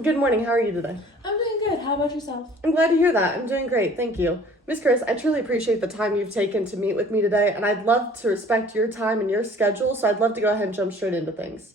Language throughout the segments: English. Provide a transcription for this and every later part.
Good morning. How are you today? I'm doing good. How about yourself? I'm glad to hear that. I'm doing great. Thank you. Miss Chris, I truly appreciate the time you've taken to meet with me today, and I'd love to respect your time and your schedule, so I'd love to go ahead and jump straight into things.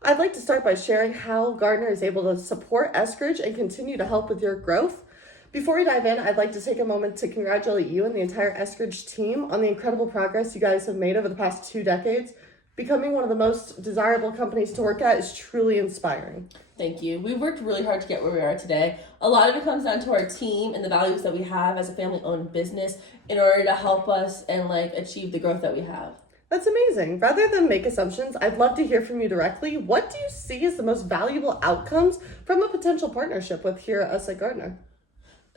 I'd like to start by sharing how Gardner is able to support Eskridge and continue to help with your growth. Before we dive in, I'd like to take a moment to congratulate you and the entire Eskridge team on the incredible progress you guys have made over the past 2 decades. Becoming one of the most desirable companies to work at is truly inspiring. Thank you. We've worked really hard to get where we are today. A lot of it comes down to our team and the values that we have as a family-owned business in order to help us and achieve the growth that we have. That's amazing. Rather than make assumptions, I'd love to hear from you directly. What do you see as the most valuable outcomes from a potential partnership with here at us at Gardner?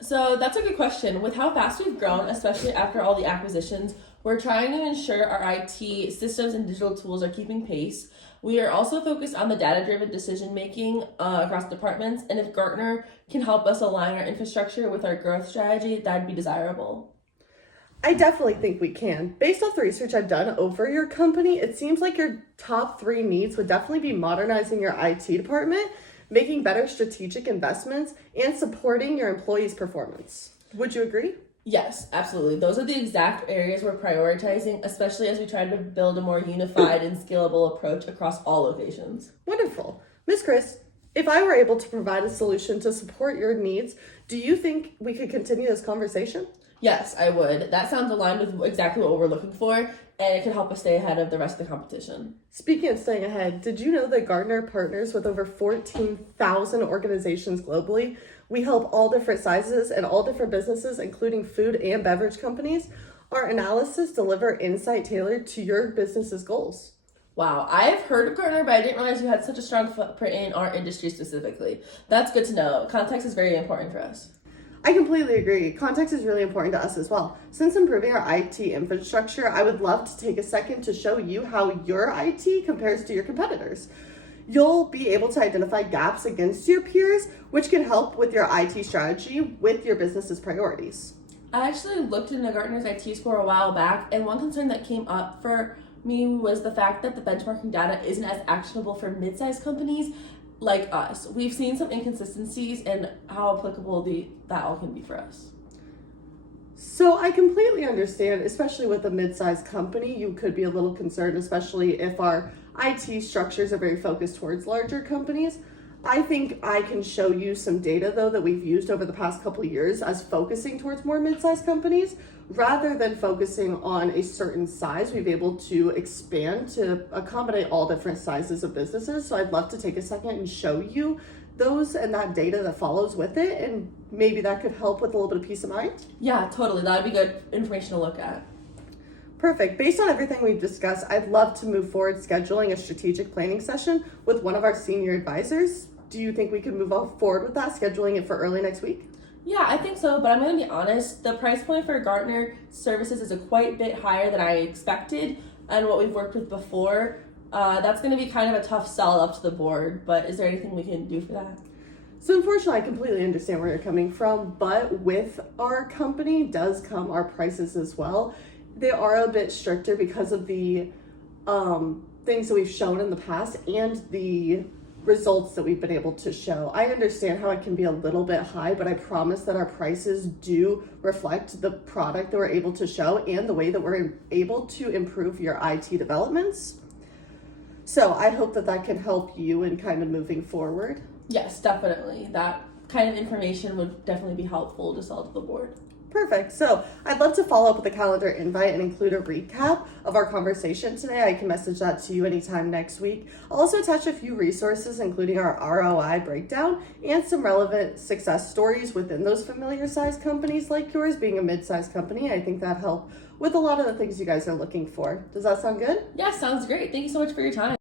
So that's a good question. With how fast we've grown, especially after all the acquisitions, we're trying to ensure our IT systems and digital tools are keeping pace. We are also focused on the data-driven decision-making across departments, and if Gartner can help us align our infrastructure with our growth strategy, that'd be desirable. I definitely think we can. Based off the research I've done over your company, it seems like your top 3 needs would definitely be modernizing your IT department, making better strategic investments, and supporting your employees' performance. Would you agree? Yes, absolutely. Those are the exact areas we're prioritizing, especially as we try to build a more unified and scalable approach across all locations. Wonderful. Miss Chris, if I were able to provide a solution to support your needs, do you think we could continue this conversation? Yes, I would. That sounds aligned with exactly what we're looking for, and it can help us stay ahead of the rest of the competition. Speaking of staying ahead, did you know that Gardner partners with over 14,000 organizations globally? We help all different sizes and all different businesses, including food and beverage companies. Our analysis deliver insight tailored to your business's goals. Wow, I've heard of Gartner, but I didn't realize you had such a strong footprint in our industry specifically. That's good to know. Context is very important for us. I completely agree. Context is really important to us as well. Since improving our IT infrastructure, I would love to take a second to show you how your IT compares to your competitors. You'll be able to identify gaps against your peers, which can help with your IT strategy with your business's priorities. I actually looked into Gartner's IT score a while back, and one concern that came up for me was the fact that the benchmarking data isn't as actionable for mid-sized companies like us. We've seen some inconsistencies in how applicable that all can be for us. So I completely understand, especially with a mid-sized company, you could be a little concerned, especially if our IT structures are very focused towards larger companies. I think I can show you some data though that we've used over the past couple of years as focusing towards more mid-sized companies. Rather than focusing on a certain size, we've been able to expand to accommodate all different sizes of businesses. So I'd love to take a second and show you those and that data that follows with it, and maybe that could help with a little bit of peace of mind. Yeah, totally. That would be good information to look at. Perfect. Based on everything we've discussed, I'd love to move forward scheduling a strategic planning session with one of our senior advisors. Do you think we could move forward with that, scheduling it for early next week? Yeah, I think so, but I'm going to be honest. The price point for Gartner services is a quite bit higher than I expected and what we've worked with before. That's going to be kind of a tough sell up to the board, but is there anything we can do for that? So unfortunately, I completely understand where you're coming from, but with our company does come our prices as well. They are a bit stricter because of the things that we've shown in the past and the results that we've been able to show. I understand how it can be a little bit high, but I promise that our prices do reflect the product that we're able to show and the way that we're able to improve your IT developments. So I hope that that can help you in kind of moving forward. Yes, definitely. That kind of information would definitely be helpful to sell to the board. Perfect. So I'd love to follow up with a calendar invite and include a recap of our conversation today. I can message that to you anytime next week. I'll also attach a few resources, including our ROI breakdown and some relevant success stories within those familiar sized companies like yours being a mid-sized company. I think that helped with a lot of the things you guys are looking for. Does that sound good? Yeah, sounds great. Thank you so much for your time.